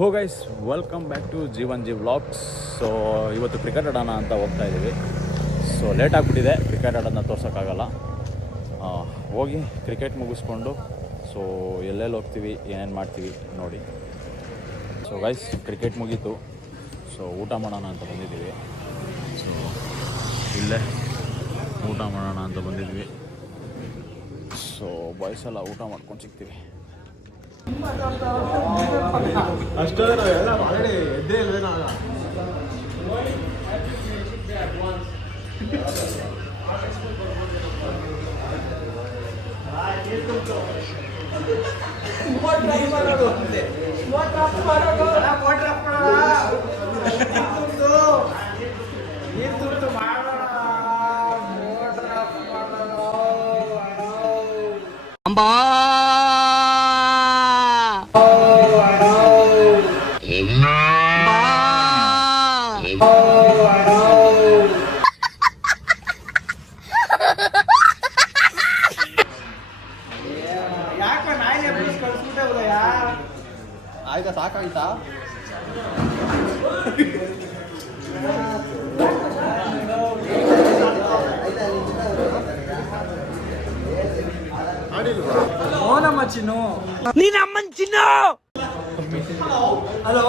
ಹೋ guys, welcome back to Jeevan ji vlogs. So ಇವತ್ತು cricket ಆಡೋಣ ಅಂತ ಹೋಗ್ತಾ ಇದ್ದೀವಿ. ಸೊ ಲೇಟ್ ಆಗಿಬಿಟ್ಟಿದೆ, ಕ್ರಿಕೆಟ್ ಆಡೋದನ್ನ ತೋರ್ಸೋಕ್ಕಾಗಲ್ಲ. ಹೋಗಿ ಕ್ರಿಕೆಟ್ ಮುಗಿಸ್ಕೊಂಡು ಸೊ ಎಲ್ಲೆಲ್ಲಿ ಹೋಗ್ತೀವಿ, ಏನೇನು ಮಾಡ್ತೀವಿ ನೋಡಿ. ಸೊ ಗೈಸ್, ಕ್ರಿಕೆಟ್ ಮುಗೀತು. ಸೊ ಊಟ ಮಾಡೋಣ ಅಂತ ಬಂದಿದ್ದೀವಿ. ಸೊ ಇಲ್ಲೇ ಊಟ ಮಾಡೋಣ ಅಂತ ಬಂದಿದ್ವಿ. ಸೊ ಬಾಯ್ಸ್ ಎಲ್ಲ ಊಟ ಮಾಡ್ಕೊಂಡು ಸಿಗ್ತೀವಿ. ಅಷ್ಟೇ ಎಲ್ಲ ಆಲ್ರೆಡಿ ಎದ್ದೇ ಇಲ್ಲ ನಾನು. ಅಂಬಾ ಆಯ್ತಾ, ಸಾಕಾಯ್ತಾ? ಓನಮ್ಮ ಚಿನ್ನು, ನೀನ್ ಅಮ್ಮನ್ ಚಿನ್ನು. ಹಲೋ,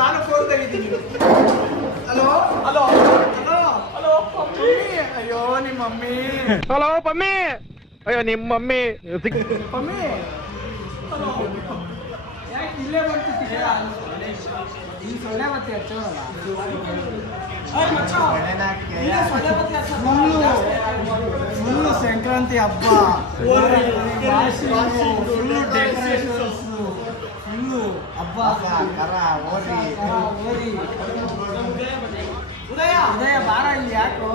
ನಾನು ಫೋನ್ ತೆಗಿದ್ದೀನಿ. ಹಲೋ ಹಲೋ ಹಲೋ ಹಲೋ ಪಮ್ಮಿ. ಅಯ್ಯೋ ನಿಮ್ಮ ಮಮ್ಮಿ. ಹಲೋ ಪಮ್ಮಿ. ಅಯ್ಯೋ ನಿಮ್ಮ ಮಮ್ಮಿ. ಪಮ್ಮಿ ಯಾಕೆ ಇಲ್ಲೇ ಬರ್ತಿದ್ದೀರಾ? ಈ ಸೊಳ್ಳೆ ಮತ್ತೆ ಹಚ್ಚೋಲ್ಲ. ಫುಲ್ಲು ಸಂಕ್ರಾಂತಿ ಹಬ್ಬ, ಫುಲ್ಲು ಡೆಕೋರೇಷನ್ಸ್, ಫುಲ್ಲು ಹಬ್ಬ ಕರ ಓರಿ ಓರಿ. ಉದಯ ಉದಯ ಬಾರ ಇಲ್ಲಿ. ಯಾಕೋ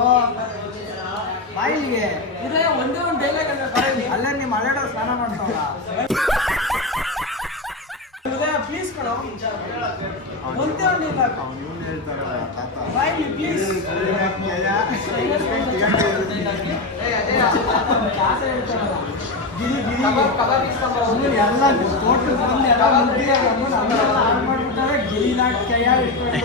ಬಾಯಿಗೆ ಉದಯ ಒಂದೇ ಒಂದು ಡೈಲಾಗ್ ಅಲ್ಲೇ ನಿಮ್ಮ ಹಳೆಡೋ ಸ್ನಾನ ಮಾಡ್ತಾವಲ್ಲ. ಉದಯ ಪ್ಲೀಸ್ ಕೊಡೋ, ಒಂದೇ ಒಂದು ಡೈಲಾಗ್ ಬಾಯಿಲಿ ಪ್ಲೀಸ್. ಗಿರಿ ಗಿರಿ ಎಲ್ಲ ಟೋಟಲ್ ಬಂದು ಎಲ್ಲ ಮಾಡ್ಬಿಟ್ಟಾರೆ. ಗಿರಿನಾಟ್ ಕೈಯ ಇಟ್ಕೊಂಡು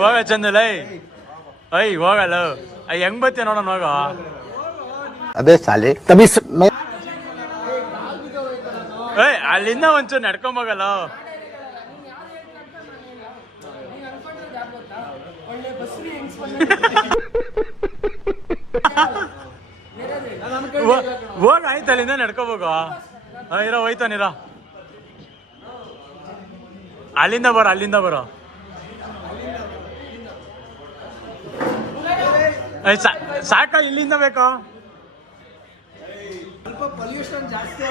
ಹೋಗ ಚಂದಲ್ಲ, ಹೋಗಲ್ಲ. ಹೆಂಗ್ ಬತ್ತೀಯ ನೋಡೋಣ, ಹೋಗ. ಅದೇ ಸಾಲಿ ತಬಿ ಅಲ್ಲಿಂದ ಒಂಚೂರು ನಡ್ಕೊಂಬೋಗಲ್ಲ. ಹೋಗ, ಆಯ್ತು, ಅಲ್ಲಿಂದ ನಡ್ಕೋಬೇಕು. ಇರೋ ಹೋಯ್ತಾನಿರ, ಅಲ್ಲಿಂದ ಬರೋ, ಅಲ್ಲಿಂದ ಬರೋ. ಸಾಕ, ಇಲ್ಲಿಂದ ಬೇಕು. ಸ್ವಲ್ಪ ಪೊಲ್ಯೂಷನ್ ಜಾಸ್ತಿ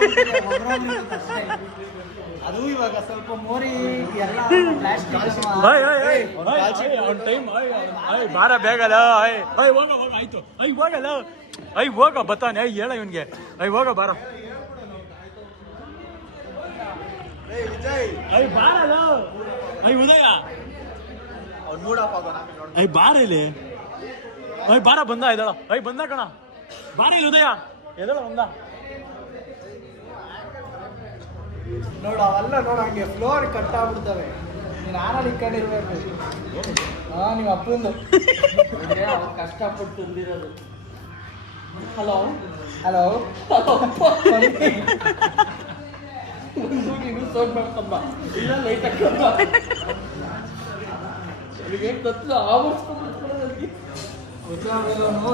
ಅದು ಇವಾಗ ಸ್ವಲ್ಪ ಮೋರಿ ಎಲ್ಲ ಬಾರ ಬೇಗಲ್ಲ. ಹೋಗ ಹೋಗ, ಆಯ್ತು. ಹೋಗಲ್ಲ, ಹೋಗ ಬತ್ತಾನೆ. ಹೇಳ ಇವನ್ಗೆ, ಹೋಗ ಬಾರ. ಬಾರಲ್ಲ ಉದಯ, ಬಾರ ಇಲ್ಲಿ. ಬಾರ, ಬಂದ ಇದ್ದಾಳ. ಬಂದ ಕಣ, ಬಾರ ಇಲ್ಲಿ ಉದಯ. ಎದಳ ಬಂದ ನೋಡ, ಅವೆಲ್ಲ ನೋಡ, ಹಂಗೆ ಫ್ಲೋರ್ ಕಟ್ ಆಗ್ಬಿಡ್ತವೆ. ನೀನು ಆನಲ್ಲಿ ಇಟ್ಕೊಂಡಿರ್ಬೇಕು. ನೀವು ಅಪ್ಪಂದು ಕಷ್ಟಪಟ್ಟು ತಂದಿರೋದು. ಹಲೋ ಹಲೋ ನೀನು ಸೋಟ್ ಮಾಡ್ಕೊಂಬ, ಇಲ್ಲ ಲೈಟ್ ಹಾಕೊಂಬ. ನನಗೆ ಕತ್ಲು ಆವರಿಸ್ಕೊಂಡ್ಬಿಡ್ಕೊಳ್ಳೋದಕ್ಕೆ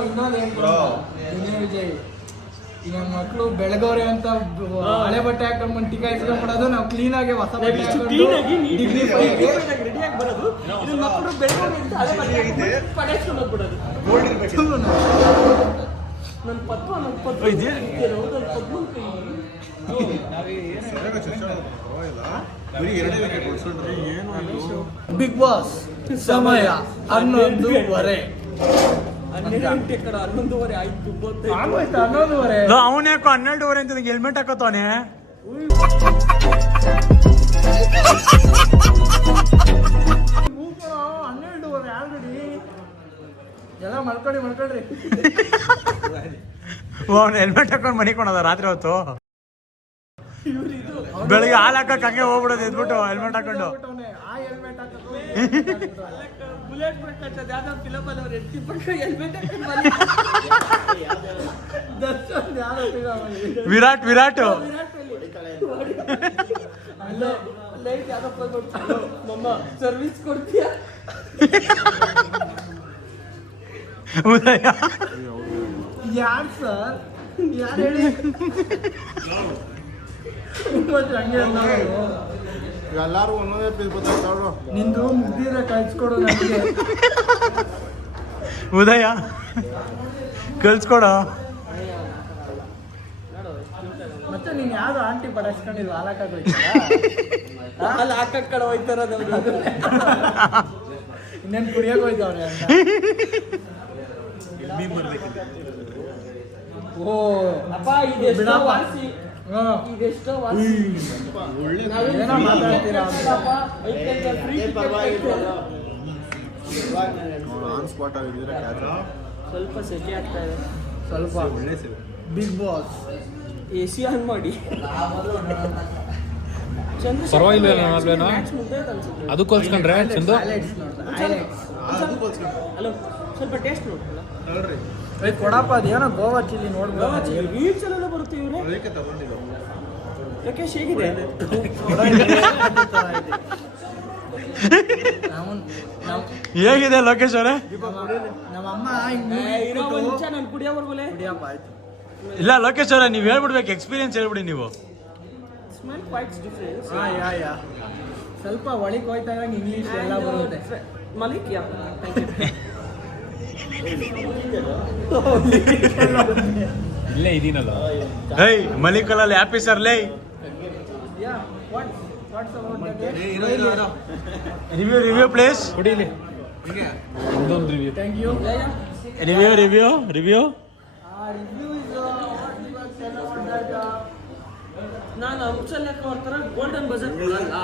ಇನ್ನೊಂದು ಏನು ವಿಜಯ್, ಈಗ ಮಕ್ಕಳು ಬೆಳಗವ್ರೆ ಅಂತ ಹಳೆ ಬಟ್ಟೆ ಹಾಕೊಂಡು ಬಂದು ಟಿಕಾ ಇಸ್ಕೊಂಡ್ಬಿಡೋದು. ನಾವು ಕ್ಲೀನ್ ಆಗಿ ಹೊಸ ಬಟ್ಟೆ ರೆಡಿಯಾಗಿ ಬರೋದು. ಮಕ್ಕಳು ಬೆಳಗವ್ರೆ ಅಂತ ಹಳೆ ಬಟ್ಟೆ ಪಡೆಸ್ಕೊಂಡು ಹೋಗ್ಬಿಡೋದು. ನನ್ನ ಪದ್ಮ, ನನ್ನ ಪದ್ಮ, ನನ್ನ ಪದ್ಮ ಬಿಗ್ ಬಾಸ್ ಸಮಯ 11:30. 11:30 ಆಯ್ತು. 11:30 ಅವನ ಯಾಕೋ 12:30 ಅಂತ ಹೆಲ್ಮೆಟ್ ಹಾಕೋತಾನೆ. ಎಲ್ಲ ಮಲ್ಕೊಳ್ರಿ ಅವ್ನು ಹೆಲ್ಮೆಟ್ ಹಾಕೊಂಡು ಮನೆ ಕೊಡೋದ ರಾತ್ರಿ ಹೊತ್ತು ಬೆಳಿಗ್ಗೆ ಹಾಲು ಹಾಕಕ್ಕೆ ಹಂಗೆ ಹೋಗ್ಬಿಡೋದು ಎದ್ಬಿಟ್ಟು ಹೆಲ್ಮೆಟ್ ಹಾಕೊಂಡು ಆ ಹೆಲ್ಮೆಟ್ ಬುಲೆಟ್ ಪ್ರಕಾಶ್ ಯಾವ್ದೋ ಫಿಲಮ್ ಅಲ್ಲಿ ಅವ್ರು ಎತ್ತಿ ಪಕ್ಕ ಹೆಲ್ಮೆಟ್ ದರ್ಶನ್ ಯಾರೋ ವಿರಾಟ್ ಲೈಟ್ ಯಾವ್ದಪ್ಪ ಮಮ್ಮ ಸರ್ವಿಸ್ ಕೊಡ್ತೀಯಾ ಉದಯ ಯಾರು ಸರ್ ಯಾರು ಹೇಳಿ ಮತ್ತೆ ಹಂಗೆ ಎಲ್ಲಾರು ಒಂದೊಂದೇ ಪೀಸ್ ಬರ್ತಾವ್ರು. ನಿಂದು ಮುಗ್ದಿದ್ರೆ ಕಳ್ಸ್ಕೊಡು ನನಗೆ ಉದಯ ಕಳ್ಸ್ಕೊಡು ಮತ್ತೆ ನೀನ್ ಯಾವ್ದು ಆಂಟಿ ಬಡಸ್ಕೊಂಡಿಲ್ವ ಹಾಲಕ್ಕಾಗೋಯ್ತಲ್ಲ ಅಲ್ಲಿ ಹಾಕಕ್ ಕಡೆ ಹೋಯ್ತಾರದು ಇನ್ನೇನು ಕುಡಿಯೋಕೆ ಹೋಯ್ತವ್ರೆ ಅಂತ ಓ ಅಪ್ಪ ಇದೆಷ್ಟೋ ಬಿಡಪ್ಪ. ವಾಸಿ ಹಾ. ಇದೆಷ್ಟೋ ವಾಸಿ ಏನೋ ಮಾತಾಡ್ತೀರಾ ಫ್ರೀ ಆನ್ ಸ್ಪಾಟ್ ಆಗಿದ್ರೆ ಸ್ವಲ್ಪ ಸೆಕೆ ಆಗ್ತಾ ಇದೆ ಸ್ವಲ್ಪ ಬಿಗ್ ಬಾಸ್ AC ಆನ್ ಮಾಡಿ ಪರವಾಗಿಲ್ವೇನೋ ಅದು ಕೋಲ್ಸ್ಕೊಂಡ್ರೆ ಚಂದು ಹಲೋ ಸ್ವಲ್ಪ ಟೇಸ್ಟ್ ನೋಡ್ಕೊಳ್ಳ ಕೊಡಪ್ಪ ಅದೇನೋ ಗೋವಾ ಚಿಲ್ಲಿ ನೋಡ್ಬೋದು ರೀಲ್ಸ್ ಅಲ್ಲೆಲ್ಲ ಬರುತ್ತೆ ಇವ್ರೆ ಯಾಕೆ ಹೇಗಿದೆ ಹೇಗಿದೆ ಲೋಕೇಶ್ ಅವರೇ ನಮ್ಮಮ್ಮ ಇರೋ ಒಂದ್ ನಿಮಿಷ ನಾನು ಕುಡಿಯೋವರೆಗೂ ಕುಡಿಯಪ್ಪ ಆಯ್ತು ಇಲ್ಲ ಲೋಕೇಶ್ ಅವರೇ ನೀವು ಹೇಳ್ಬಿಡ್ಬೇಕು ಎಕ್ಸ್ಪೀರಿಯನ್ಸ್ ಹೇಳ್ಬಿಡಿ ನೀವು ಸ್ಮೆಲ್ ಕ್ವೈಟ್ ಡಿಫರೆನ್ಸ್ ಯಾ ಸ್ವಲ್ಪ ಒಳಗೆ ಹೋಯ್ತಾ ಇದ್ದಂಗೆ ಇಂಗ್ಲೀಷ್ ಎಲ್ಲ ಬರುತ್ತೆ ಮಲಿಕ್ ಯಾ ಇಲ್ಲೇ ಇದೀನಲ್ಲ ಹೇ ಮಲಿಕಲಲ್ಲಿ ಹ್ಯಾಪಿ ಸರ್ ಲೇ ಯಾ ವಾಟ್ಸ್ ಅಬೌಟ್ ರಿವ್ಯೂ ಪ್ಲೇಸ್ ಕುಡೀಲಿ ಒಂದೊಂದು review thank you review review ನಾನು ಔಷಧಕ್ಕೆ ಅವ್ರ ಗೋಲ್ಡನ್ ಬಜೆಟ್ ಕೊಡಲ್ಲ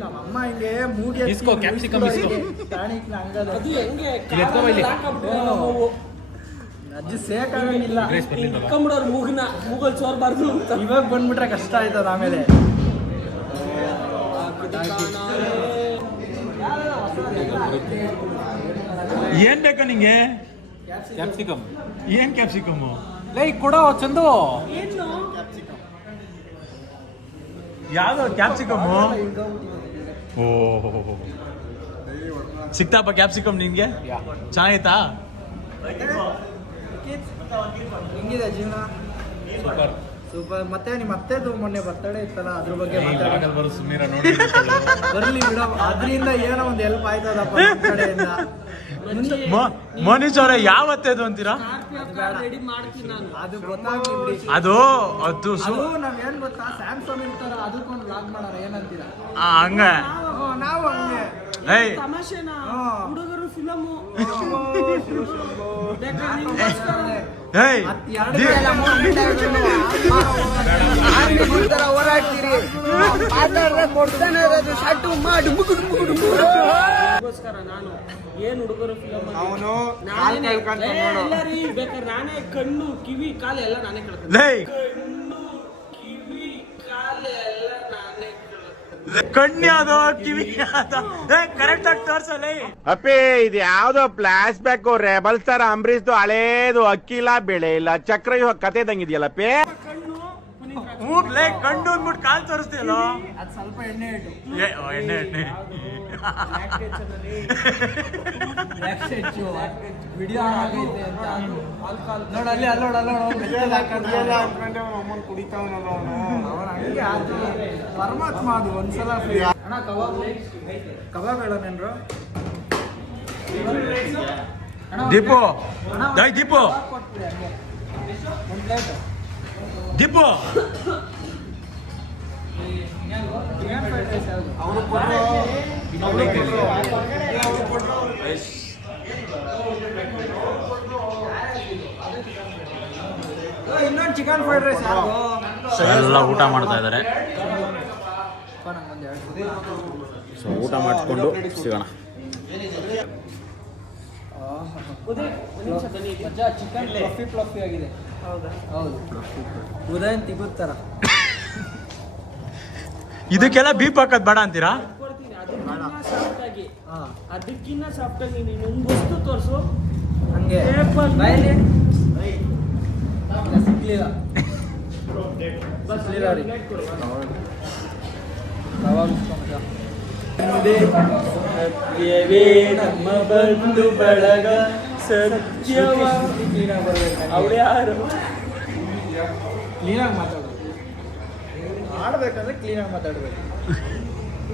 ನಮ್ಮಮ್ಮ ಹಿಂಗೆ ಮೂಗಿ ಇಸ್ಕೋ, capsicum ಇಸ್ಕೋ. ಟಾಣಿಕ್ನ ಹಂಗದ ಅದು ಹೆಂಗೆ ಎತ್ಕೊ ಇಲ್ಲಿ. ಅಜ್ಜಿ ಸೇಕ್ ಆಗಂಗಿಲ್ಲ ಇಟ್ಕೊಂಬಿಡೋರು ಮೂಗನ ಮೂಗಲ್ ಸೋರ್ಬಾರ್ದು ಅಂತ ಇವಾಗ ಬಂದ್ಬಿಟ್ರೆ ಕಷ್ಟ ಆಯ್ತದ ಆಮೇಲೆ ಏನ್ ಬೇಕಾ ನಿಂಗೆ ಕ್ಯಾಪ್ಸಿಕಮ್ ಏನ್ ಕ್ಯಾಪ್ಸಿಕಮ್ ಲೈ ಕೊಡೋ ಚಂದು ಏನು ಯಾವ್ದು ಕ್ಯಾಪ್ಸಿಕಮ್ ಓ ಸಿಕ್ತಾಪ ಕ್ಯಾಪ್ಸಿಕಮ್ ನಿನ್ಗೆ ಚೆನ್ನಾಗಿತ್ತಾ ಹೆಂಗಿದೆ ಜೀವನ ಸೂಪರ್ ಸೂಪರ್ ಮತ್ತೆ ನಿಮ್ಮ ಅತ್ತೆದು ಮೊನ್ನೆ ಬರ್ತಡೇ ಇತ್ತಲ್ಲ ಅದ್ರ ಬಗ್ಗೆ ಮಾತಾಡಿ ಬರೋ ಸುಮ್ಮೀರ ನೋಡಿ ಬರ್ಲಿ ಬಿಡ ಅದರಿಂದ ಏನೋ ಒಂದು ಹೆಲ್ಪ್ ಆಯ್ತದಪ್ಪ ನಮ್ ಕಡೆಯಿಂದ ಮನೀಶ್ ಅವರೇ ಯಾವತ್ತೇದು ಅಂತೀರಾ ರೆಡಿ ಮಾಡ್ತೀನಿ ನಾನು ಅದು ಗೊತ್ತಾಗ್ಲಿ ಬಿಡಿ ಅದು ಅದು ನಾವ್ ಏನ್ ಗೊತ್ತಾ ಸ್ಯಾಮ್ಸಂಗ್ ಇರ್ತಾರ ಅದಕ್ಕೊಂದು ಲಾಗ್ ಮಾಡಾರ ಏನಂತೀರಾ ಹಂಗ ನಾವು ಹಂಗೆ ಏಯ್ ತಮಾಷೆನಾ ಹಾ. ಹುಡುಗರು ಫಿಲಮು ಏಯ್ ಅದಕ್ಕೋಸ್ಕರ ನಾನು ಏನ್ ಹುಡುಗರು ಫಿಲಮ್ ಅವನು ಬೇಕಾದ್ರೆ ನಾನೇ ಕಣ್ಣು ಕಿವಿ ಕಾಲು ಎಲ್ಲ ನಾನೇ ಕಳ್ಕೊಂಡು ಲೇ ಕಣ್ಣು ಕಿವಿ ಕಾಲು ಎಲ್ಲ ನಾನೇ ಕಣ್ಣಿ ಅದು ಕಿವಿ ಕರೆಕ್ಟ್ ಆಗಿ ತೋರ್ಸಲೇ ಅಪ್ಪಿ ಇದು ಯಾವ್ದೋ ಫ್ಲಾಶ್ ಬ್ಯಾಕ್ ರೆಬಲ್ ಸ್ಟಾರ್ ಅಂಬರೀಶ್ದು ಹಳೇದು ಅಕ್ಕಿಲ್ಲ ಬೆಳೆ ಇಲ್ಲ ಚಕ್ರ ಇವಾಗ ಕತೆ ಇದಂಗಿದೆಯಲ್ಲಪ್ಪಿ ಲೇ ಕಣ್ಣು ಅಂದ್ಬಿಟ್ಟು ಕಾಲ್ ತೋರಿಸ್ತೀಯಲ್ಲ ಅದು ಸ್ವಲ್ಪ ಎಣ್ಣೆ ಇಟ್ಟು ಎಣ್ಣೆ ವಿಡಿಯೋ ಆಗೈತೆ ಅಂತ ನೋಡ ಅಲ್ಲಿ ಅಲ್ಲೋಡ ಅಮ್ಮನ್ ಕುಡಿತಾವನಲ್ಲ ಅವನು ಅವನ ಹಂಗೆ ಆತು ಪರಮಾತ್ಮ ಅದು ಒಂದ್ಸಲ ಅಣ್ಣ ಕಬಾಬ್ ಹೇಳೋನೇನ್ರು ದೀಪು ದೈ ದೀಪು ಕೊಟ್ಬಿಡಿ ಹಂಗೆ ಒಂದು plate Deepu chicken fried rice ಯಾವುದು ಅವನು ಇನ್ನೊಂದು ಚಿಕನ್ ಫ್ರೈಡ್ ರೈಸ್ ಯಾರು ಎಲ್ಲ ಊಟ ಮಾಡ್ತಾ ಇದ್ದಾರೆ. ಸೊ ಊಟ ಮಾಡಿಸ್ಕೊಂಡು ಸಿಗೋಣ. ಚಿಕನ್ ಫ್ಲಫಿ ಆಗಿದೆ. ಹೌದು ಉದಯನ್ ತಿಗುತ್ತರ. ಇದಕ್ಕೆಲ್ಲ ಬೀಪ್ ಹಾಕೋದ್ ಬೇಡ ಅಂತೀರಾ? ಅದಕ್ಕಿನ್ನ ಸಾಫ್ಟ್ ಆಗಿ ನೀನು ಒಂದು ತೋರಿಸು ಹಂಗೆ ಬಾಯಲ್ಲಿ ಸಿಗ್ಲಿಲ್ಲ ಸತ್ಯವೇ ನಮ್ಮ ಬಂಧು ಬಳಗ ಸತ್ಯವ ಅವಳು ಯಾರು ಕ್ಲೀನಾಗಿ ಮಾತಾಡೋದು. ಆಡ್ಬೇಕಂದ್ರೆ ಕ್ಲೀನಾಗಿ ಮಾತಾಡ್ಬೇಕು.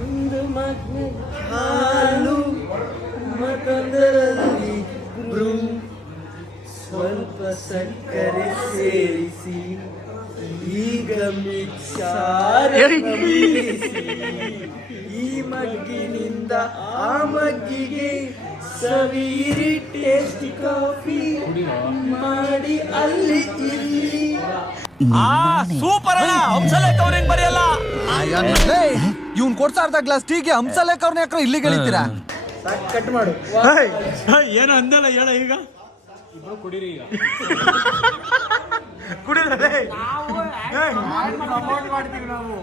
ಒಂದು ಮಗ್ನೆ ಹಾಲು ಮತ್ತೊಂದರಲ್ಲಿ ಬ್ರೂ ಸ್ವಲ್ಪ ಸಕ್ಕರೆ ಸೇರಿಸಿ ಈಗ ಮಿಕ್ಸಾರೆ ನಮಿಸಿ ಈ ಮಗ್ಗಿನಿಂದ ಆ ಮಗ್ಗಿಗೆ ಸವೀರಿ ಟೇಸ್ಟಿ ಕಾಫಿ ಮಾಡಿ ಅಲ್ಲಿ ಇಲ್ಲಿ ಸೂಪರ್ ಅಣ್ಣ, ಹಂಸಲೇಖ ಅವ್ರ ಹೆಂಗ್ ಬರೆಯಲ್ಲ. ಇವ್ನ್ ಕೊಡ್ತಾ ಅರ್ಧ ಗ್ಲಾಸ್ ಟೀಗೆ ಹಂಸಲೇಖ ಅವ್ರನ್ನ ಯಾಕ್ರ ಇಲ್ಲಿ ಗೆಳಿತೀರಾ? ಕಟ್ ಮಾಡು. ಏನು ಅಂದಲ್ಲ ಹೇಳ ಈಗ. ಕುಡೀರಿ ಈಗ. ಕುಡಿದ್ರೆ ಪ್ರಮೋಟ್ ಮಾಡ್ತೀವಿ ನಾವು.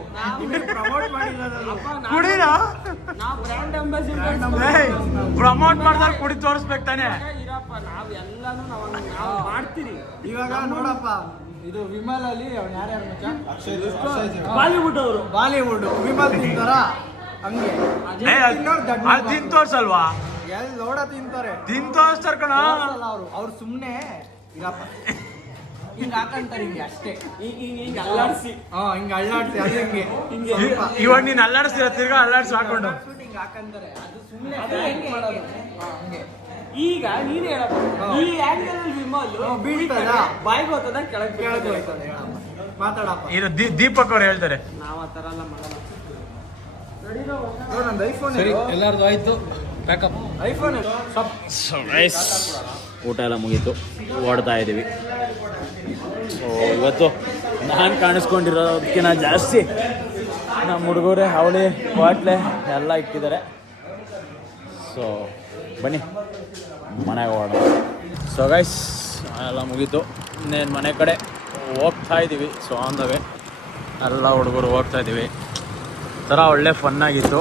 ಪ್ರಮೋಟ್ ಮಾಡಿಲ್ಲ ಕುಡಿರ ನಾವು ಬ್ರ್ಯಾಂಡ್ ಅಂಬಾಸಿಡರ್ ಪ್ರಮೋಟ್ ಮಾಡ್ದಾಗ ಕುಡಿ ತೋರಿಸ್ಬೇಕು ತಾನೆ. ಇರಪ್ಪ ನಾವೆಲ್ಲಾನು ನಾವು ಮಾಡ್ತೀರಿ. ಇವಾಗ ನೋಡಪ್ಪ, ಇದು ವಿಮಲ್ ಅಲ್ಲಿ ಅವ್ನು ಯಾರ್ಯಾರು ಮಚ್ಚ? ಬಾಲಿವುಡ್ ಅವರು ಬಾಲಿವುಡ್ ವಿಮಲ್ ತಿಂತಾರ ಹಂಗೆ ಅಲ್ಲಿ ತಿನ್ ತೋರ್ಸಲ್ವಾ? ಎಲ್ಲಿ ನೋಡ ತಿಂತಾರೆ. ತಿನ್ ತೋರಿಸ್ತಾರ ಕಣ. ಅವ್ರು ಸುಮ್ನೆ ಇರಪ್ಪ ಹಿಂಗ್ ಹಾಕಂತಾರೆ ಹಿಂಗೆ ಅಷ್ಟೇ. ಹಿಂಗ ಅಲ್ಲಾಡ್ಸಿ ಹಿಂಗ್ ಅಳ್ಳಾಡ್ಸಿ ಅದು ಹಿಂಗೆ ಸ್ವಲ್ಪ ಇವಾಗ ನೀನ್ ಅಲ್ಲಾಡಿಸ್ತೀರ, ತಿರ್ಗಾ ಅಲ್ಲಾಡ್ಸಿ ಹಾಕೊಂಡು ಹಿಂಗ್ ಹಾಕಂತಾರೆ. ಅದು ಸುಮ್ನೆ ಹೆಂಗೆ ಮಾಡೋದು ಹಂಗೆ. ಈಗ ನೀನ್ ಹೇಳಪ್ಪ, ಈ ಆಂಗಲ್ ಅಲ್ಲಿ ವಿಮಲ್ ಬೀಳ್ತದ ಬಾಯಿಗೆ ಹೋಗ್ತದ ಕೆಳಗೆ ಕೆಳಗೆ ಹೋಯ್ತದೆ. ಮಾತಾಡಪ್ಪ. ಇದು ದೀಪಕ್ ಅವ್ರು ಹೇಳ್ತಾರೆ. ನಾವ್ ಆ ತರ ಎಲ್ಲ ಮಾಡಲ್ಲ. ನಂದು ಐಫೋನ್ ಎಲ್ಲಾರ್ದು ಆಯ್ತು ಪ್ಯಾಕಪ್. ಐಫೋನ್ ಸೊ ಗೈಸ್, ಊಟ ಎಲ್ಲ ಮುಗೀತು, ಓಡ್ತಾ ಇದ್ದೀವಿ. ಸೊ ಇವತ್ತು ನಾನು ಕಾಣಿಸ್ಕೊಂಡಿರೋದಕ್ಕಿಂತ ಜಾಸ್ತಿ ನಮ್ಮ ಹುಡುಗರೇ ಅವಳಿ ಬಾಟ್ಲೆ ಎಲ್ಲ ಇಟ್ಟಿದ್ದಾರೆ. ಸೊ ಬನ್ನಿ ಮನೆಗೆ ಹೋಗೋಣ. ಸೊ ಗೈಸ್, ಎಲ್ಲ ಮುಗೀತು, ಇನ್ನೇನು ಮನೆ ಕಡೆ ಹೋಗ್ತಾ ಇದ್ದೀವಿ. ಸೊ ಆನ್ ದ ವೇ ಎಲ್ಲ ಹುಡುಗರು ಹೋಗ್ತಾ ಇದ್ದೀವಿ. ಈ ಥರ ಒಳ್ಳೆ ಫನ್ನಾಗಿತ್ತು.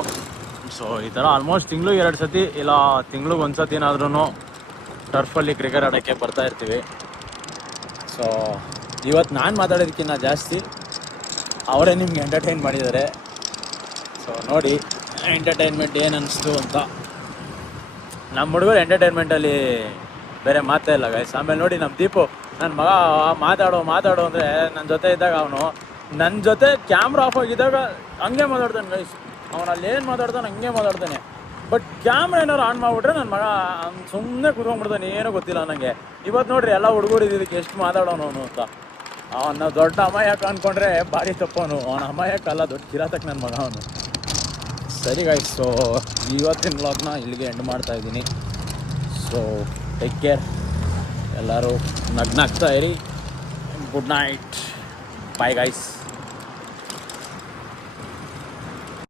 ಸೊ ಈ ಥರ ಆಲ್ಮೋಸ್ಟ್ ತಿಂಗ್ಳಿಗೆ 2 ಸತಿ ಇಲ್ಲ ತಿಂಗ್ಳಿಗೆ 1 ಸತಿನಾದ್ರೂ ಟರ್ಫಲ್ಲಿ ಕ್ರಿಕೆಟ್ ಆಡೋಕ್ಕೆ ಬರ್ತಾ ಇರ್ತೀವಿ. ಸೊ ಇವತ್ತು ನಾನು ಮಾತಾಡೋದಕ್ಕಿಂತ ಜಾಸ್ತಿ ಅವರೇ ನಿಮ್ಗೆ ಎಂಟರ್ಟೈನ್ ಮಾಡಿದ್ದಾರೆ. ಸೊ ನೋಡಿ ಎಂಟರ್ಟೈನ್ಮೆಂಟ್ ಏನು ಅನ್ನಿಸ್ತು ಅಂತ. ನಮ್ಮ ಹುಡುಗರು ಎಂಟರ್ಟೈನ್ಮೆಂಟಲ್ಲಿ ಬೇರೆ ಮಾತೇ ಇಲ್ಲ ಗೈಸ್. ಆಮೇಲೆ ನೋಡಿ ನಮ್ಮ ದೀಪು, ನನ್ನ ಮಗ ಮಾತಾಡೋ ಅಂದರೆ ನನ್ನ ಜೊತೆ ಇದ್ದಾಗ ಅವನು ನನ್ನ ಜೊತೆ ಕ್ಯಾಮ್ರಾ ಆಫ್ ಆಗಿದ್ದಾಗ ಹಂಗೆ ಮಾತಾಡ್ತಾನೆ ಗೈಸ್. ಅವನು ಅಲ್ಲಿ ಏನು ಮಾತಾಡ್ತಾನೆ ಹಂಗೆ ಮಾತಾಡ್ತಾನೆ. ಬಟ್ ಕ್ಯಾಮ್ರಾ ಏನಾದ್ರು ಆನ್ ಮಾಡಿಬಿಟ್ರೆ ನನ್ನ ಮಗ ಸುಮ್ಮನೆ ಕುತ್ಕೊಂಡ್ಬಿಡ್ತಾನೆ, ಏನೂ ಗೊತ್ತಿಲ್ಲ ನನಗೆ. ಇವತ್ತು ನೋಡ್ರಿ ಎಲ್ಲ ಹುಡುಗರು ಇದಕ್ಕೆ ಎಷ್ಟು ಮಾತಾಡೋನು ಅವನು ಅಂತ. ಅವನ ದೊಡ್ಡ ಅಮಾಯಕ ಅಂದ್ಕೊಂಡ್ರೆ ಭಾರಿ ತಪ್ಪವನು. ಅವನ ಅಮಾಯಕಲ್ಲ, ದೊಡ್ಡ ಕಿರಾತಕ್ ನನ್ನ ಮಗ ಅವನು. ಸರಿ ಗೈಸ್, ಸೊ ಇವತ್ತಿನ ವ್ಲಾಗ್ನ ಇಲ್ಲಿಗೆ ಎಂಡ್ ಮಾಡ್ತಾ ಇದ್ದೀನಿ. ಸೊ ಟೇಕ್ ಕೇರ್, ಎಲ್ಲರೂ ನಗ್ನಾಗ್ತಾ ಇರಿ. Good night, bye guys.